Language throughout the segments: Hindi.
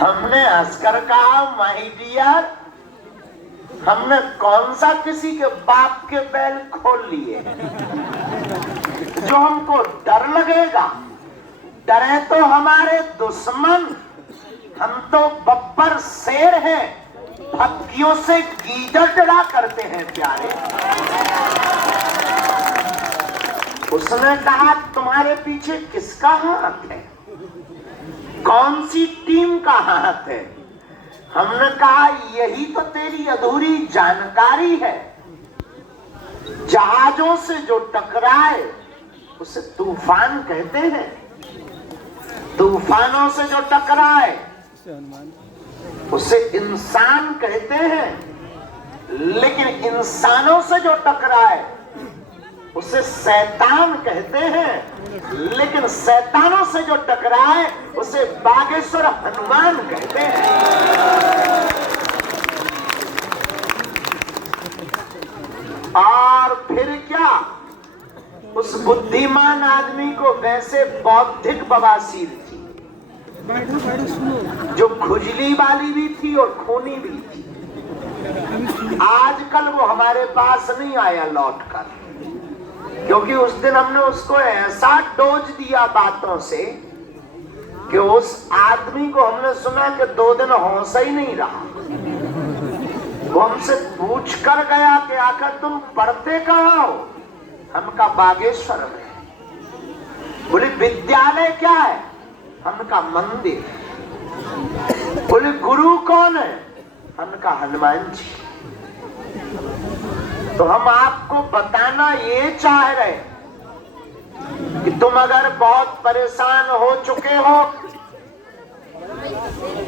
हमने हंसकर कहा माय डियर, हमने कौन सा किसी के बाप के बैल खोल लिए जो हमको डर लगेगा। डरे तो हमारे दुश्मन, हम तो बब्बर शेर हैं, भक्तियों से गीदड़ डरा करते हैं प्यारे। उसने कहा तुम्हारे पीछे किसका हाथ है, कौन सी टीम का हाथ है। हमने कहा यही तो तेरी अधूरी जानकारी है। जहाजों से जो टकराए उसे तूफान कहते हैं, तूफानों से जो टकराए उसे इंसान कहते हैं, लेकिन इंसानों से जो टकराए उसे शैतान कहते हैं, लेकिन शैतानों से जो टकराए उसे बागेश्वर हनुमान कहते हैं। और फिर क्या, उस बुद्धिमान आदमी को वैसे बौद्धिक बवासीर थी जो खुजली वाली भी थी और खूनी भी थी। आजकल वो हमारे पास नहीं आया लौटकर, क्योंकि उस दिन हमने उसको ऐसा डोज दिया बातों से कि उस आदमी को हमने सुना कि 2 दिन होश ही नहीं रहा। वो हमसे पूछ कर गया कि आखिर तुम पढ़ते कहाँ हो। हम कहा बागेश्वर में। बोले विद्यालय क्या है, हम कहा मंदिर। बोले गुरु कौन है, हम कहा हनुमान जी। तो हम आपको बताना ये चाह रहे कि तुम अगर बहुत परेशान हो चुके हो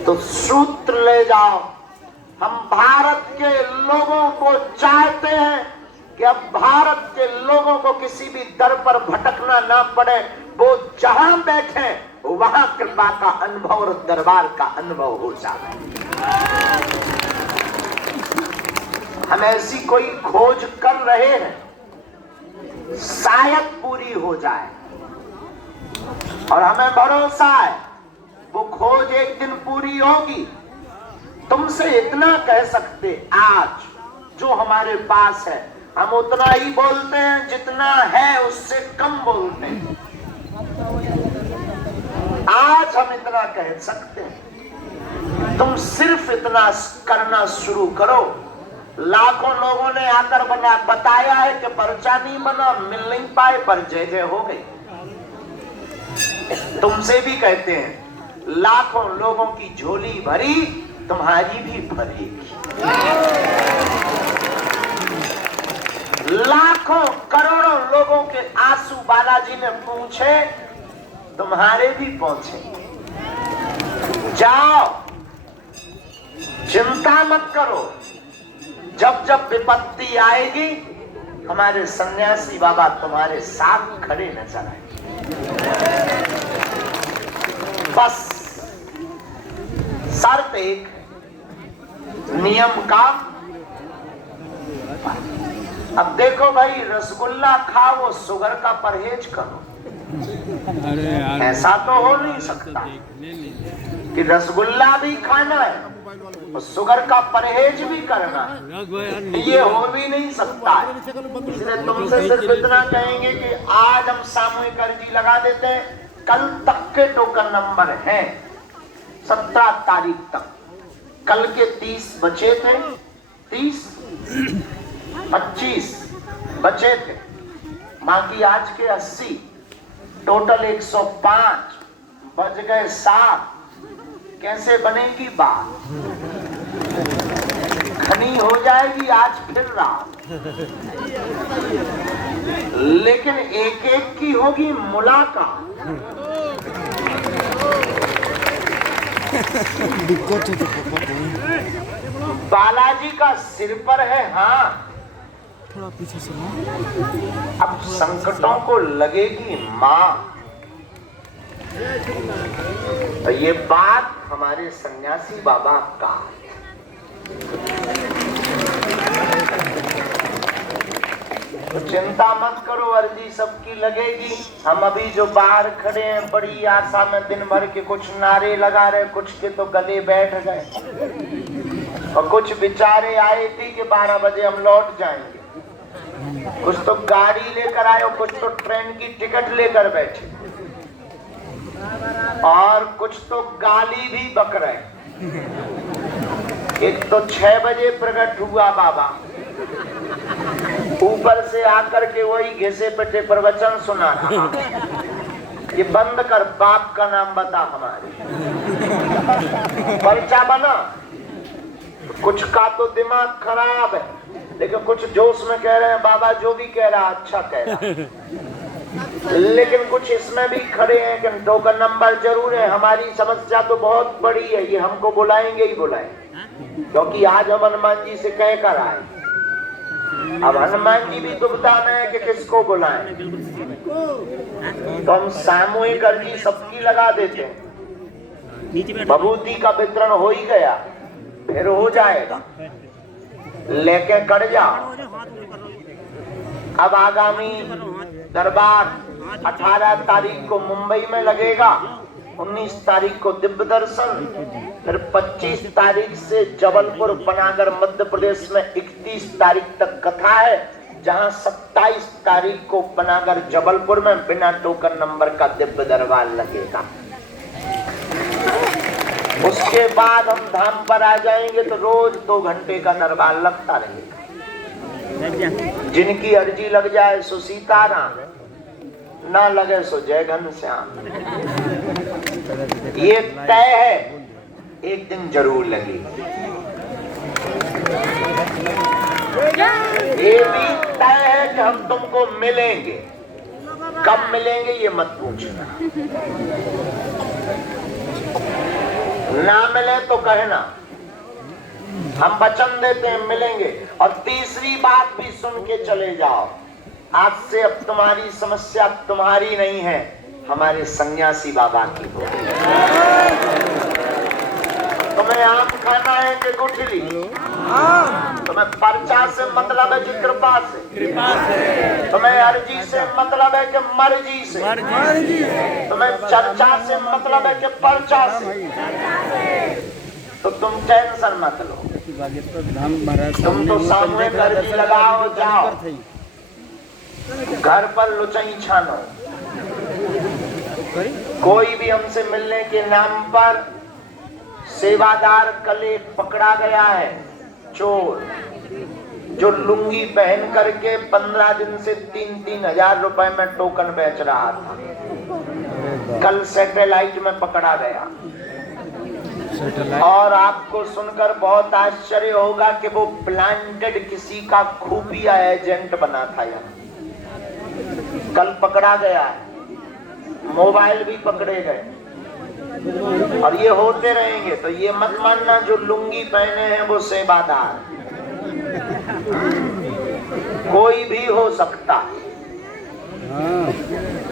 तो सूत्र ले जाओ। हम भारत के लोगों को चाहते हैं कि अब भारत के लोगों को किसी भी दर पर भटकना ना पड़े। वो जहां बैठे वहां कृपा का अनुभव और दरबार का अनुभव हो जाए। हम ऐसी कोई खोज कर रहे हैं, शायद पूरी हो जाए, और हमें भरोसा है वो खोज एक दिन पूरी होगी। तुमसे इतना कह सकते, आज जो हमारे पास है हम उतना ही बोलते हैं जितना है उससे कम बोलते हैं। आज हम इतना कह सकते हैं, तुम सिर्फ इतना करना शुरू करो। लाखों लोगों ने आकर बताया है कि पर्चा नहीं बना, मिल नहीं पाए, पर जय जय हो गई। तुमसे भी कहते हैं, लाखों लोगों की झोली भरी, तुम्हारी भी भरेगी। लाखों करोड़ों लोगों के आंसू बालाजी ने पूछे, तुम्हारे भी पहुंचे। जाओ, चिंता मत करो। जब जब विपत्ति आएगी हमारे सन्यासी बाबा तुम्हारे साथ खड़े नजर आएंगे। बस शर्त एक, नियम का। अब देखो भाई, रसगुल्ला खाओ, शुगर का परहेज करो। ऐसा तो हो नहीं सकता कि रसगुल्ला भी खाना है और शुगर का परहेज भी करना है। ये हो भी नहीं सकता है। इसलिए तुमसे सिर्फ इतना कहेंगे कि आज हम सामूहिक अर्जी लगा देते हैं। कल तक के टोकन नंबर हैं 17 तारीख तक। कल के 30 बचे थे, 30 25 बचे थे, बाकी आज के 80, टोटल 105, बच गए 7। कैसे बनेगी बात? खनी हो जाएगी आज फिर रात, लेकिन एक एक की होगी मुलाकात। बालाजी का सिर पर है हाँ, थोड़ा पीछे से अब संकटों को लगेगी मां। तो ये बात हमारे सन्यासी बाबा का तो चिंता मत करो, अर्जी सबकी लगेगी। हम अभी जो बाहर खड़े हैं बड़ी आशा में दिन भर के कुछ नारे लगा रहे, कुछ के तो गले बैठ गए और कुछ बेचारे आए थे कि 12 बजे हम लौट जाएंगे। कुछ तो गाड़ी लेकर आए और कुछ तो ट्रेन की टिकट लेकर बैठे और कुछ तो गाली भी बक रहे। एक तो 6 बजे प्रकट हुआ बाबा, ऊपर से आकर के वही घिसे पिटे प्रवचन सुना रहा, ये बंद कर, बाप का नाम बता हमारे। पर्चा बना, कुछ का तो दिमाग खराब है लेकिन कुछ जोश में कह रहे हैं बाबा जो भी कह रहा अच्छा कह रहा, लेकिन कुछ इसमें भी खड़े हैं कि टोकन नंबर जरूर है। हमारी समस्या तो बहुत बड़ी है, ये हमको बुलाएंगे ही बुलाएंगे, क्योंकि आज हम हनुमान जी से कह कर आए। अब हनुमान जी भी दुविधा में है कि किसको बुलाएं, तो हम सामूहिक अर्जी सबकी लगा देते हैं। बभूति का वितरण हो ही गया, फिर हो जाएगा, लेके कट जाओ। अब आगामी दरबार 18 तारीख को मुंबई में लगेगा, 19 तारीख को दिव्य दर्शन, फिर 25 तारीख से जबलपुर पनागर मध्य प्रदेश में 31 तारीख तक कथा है, जहां 27 तारीख को पनागर जबलपुर में बिना टोकन नंबर का दिव्य दरबार लगेगा। उसके बाद हम धाम पर आ जाएंगे तो रोज 2 घंटे का दरबार लगता रहेगा। जिनकी अर्जी लग जाए सो सीताराम, ना लगे सो जय घनश्याम। ये तय है, एक दिन जरूर लगेगी। ये भी तय है कि हम तुमको मिलेंगे, कब मिलेंगे ये मत पूछना, ना मिले तो कहना, हम वचन देते हैं मिलेंगे। और तीसरी बात भी सुन के चले जाओ, आज से अब तुम्हारी समस्या तुम्हारी नहीं है, हमारे सन्यासी बाबा की हो। तुम्हें आम खाना है कि गुठली, तुम्हें पर्चा से मतलब है कि कृपा से, तुम्हें अर्जी से मतलब है कि मर्जी से, तुम्हें चर्चा से मतलब है कि पर्चा से, तो तुम टेंशन मत लो, तुम तो सामूहिक अर्जी लगाओ, जाओ घर पर लुचाई छानो। कोई भी हमसे मिलने के नाम पर सेवादार कल एक पकड़ा गया है, चोर, जो लुंगी पहन करके 15 दिन से 3-3 हजार रुपए में टोकन बेच रहा था, कल सैटेलाइट में पकड़ा गया। और आपको सुनकर बहुत आश्चर्य होगा कि वो प्लांटेड किसी का खुफिया एजेंट बना था, यहाँ कल पकड़ा गया है, मोबाइल भी पकड़े गए और ये होते रहेंगे। तो ये मत मानना जो लुंगी पहने हैं वो सेवादार, कोई भी हो सकता।